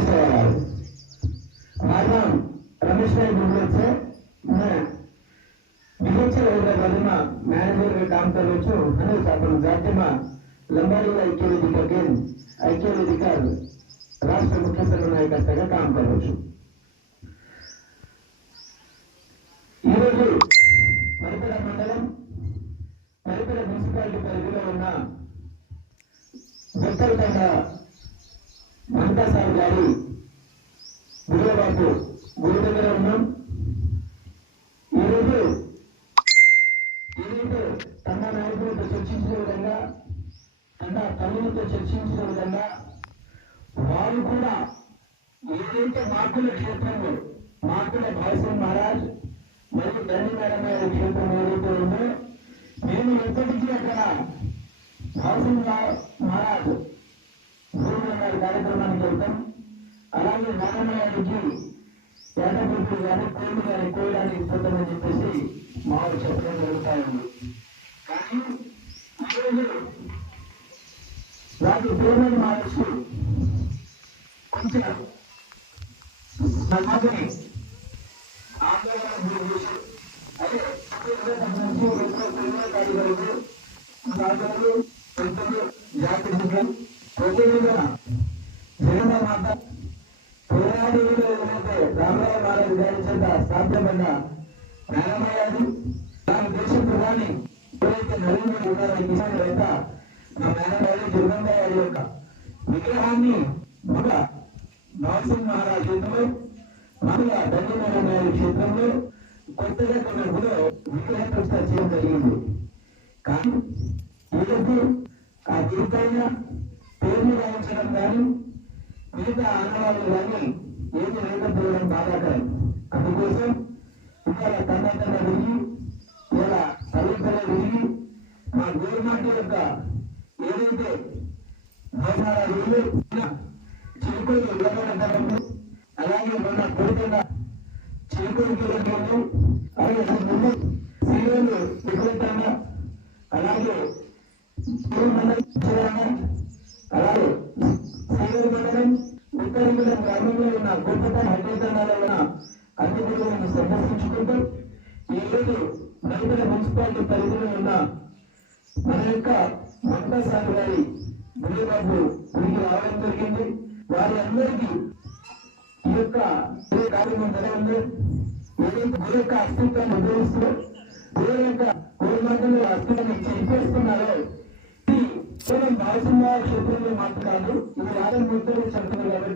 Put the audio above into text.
सवाल हमारा रमेश भाई बोले थे मैं बीएचए हैदराबाद में मैनेजर का काम कर रहा हूँ है ना अपन जाते में लंबाई ऐक्य वेदिका राष्ट्र मुख्य समन्वयकर्ता का काम कर रहा हूँ పరిపేడ మండలం పరిపేడ మున్సిపాలిటీ పరిధిలో ఉన్న బొత్తలకొండ మమతా సార్ గారి గురువాపు గురు దగ్గర ఉన్నాం. ఈరోజు ఏదైతే తమ నాయకులతో చర్చించిన విధంగా తన తల్లులతో చర్చించిన విధంగా వారు కూడా ఏదైతే మార్కుల క్షేత్రంలో మార్కుల భాస్కర్ మహారాజ్ మరియు దండి మేడం గారి క్షేత్రం ఏదైతే ఉందో మేము ఎప్పటికీ అక్కడ భాస్కర్ మహారాజ్ గురువు గారి కార్యక్రమానికి వెళ్తాం. అలాగే నారాయణకి ఏటపూర్తి గారి కోళ్ళు గారి కోయడానికి పోతామని చెప్పేసి మాకు చెప్పడం జరుగుతూ ఉంది. కానీ ఈరోజు వాటి ప్రేమను మార్చి కొంచెం సమాజాన్ని ఆందోళన గురి చేసి అదే సంబంధించి కాడిగలకు రాజులు పెద్దలు జాతీయులు ప్రతినిధుల జగన్మాత పోరాడి ఏదైతే రామరావు మహారాజు గారి చేత స్థాపించబడిన మేనమయ్యాది దాని దేశ ప్రధాని ఎవరైతే నరేంద్ర ఉన్నారో ఈ కిసాన్ రైత మా మేనమయ్యాది దుర్గంధయ్య యొక్క విగ్రహాన్ని మన నరసింహ మహారాజు చేతిలో మరలా దండి మేడం గారి క్షేత్రంలో కొత్తగా కొన్నప్పుడు విగ్రహ ప్రతిష్ట చేయడం జరిగింది. కానీ ఈరోజు ఆ దీనిపైన పేర్లు రాయించడం కానీ మిగతా ఆనవాళ్ళు కానీ ఏది లేకపోవడం బాధాకరం. అందుకోసం ఇవాళ తన విరిగి ఇలా తల్లిపల్ల విరిగి మా గవర్నమెంట్ యొక్క ఏదైతే భవనాలు చిరుకులు విడగొట్టడంలో అలాగే మొన్న కోరుకున్న చిరుకులకి అలాగే ముందు శ్రీరాములు వికృతంగా అలాగే అలాగే శ్రీరాము మండలం ఉత్తరగూడెం గ్రామంలో ఉన్న గొప్పతన హైదరాబాద్లో ఉన్న అన్ని గురువులను సందర్శించుకుంటూ ఈరోజు నలుగుర మున్సిపాలిటీ పరిధిలో ఉన్న మన యొక్క మమతా సార్ గారి గురుబాబు గురికి రావడం జరిగింది. వారి అందరికీ ఈ యొక్క కార్యక్రమం జరగండి. ఏదైతే గురు యొక్క అస్తిత్వాన్ని ఉద్యోగిస్తూ గురు యొక్క గవర్నమెంట్ అస్తిత్వాన్ని చెప్పేస్తున్నారో ఇది కేవలం భారతీయ క్షేత్రంలో మాత్రం కాదు, ఇది రాజమూర్తులు చెప్తున్నారు కాబట్టి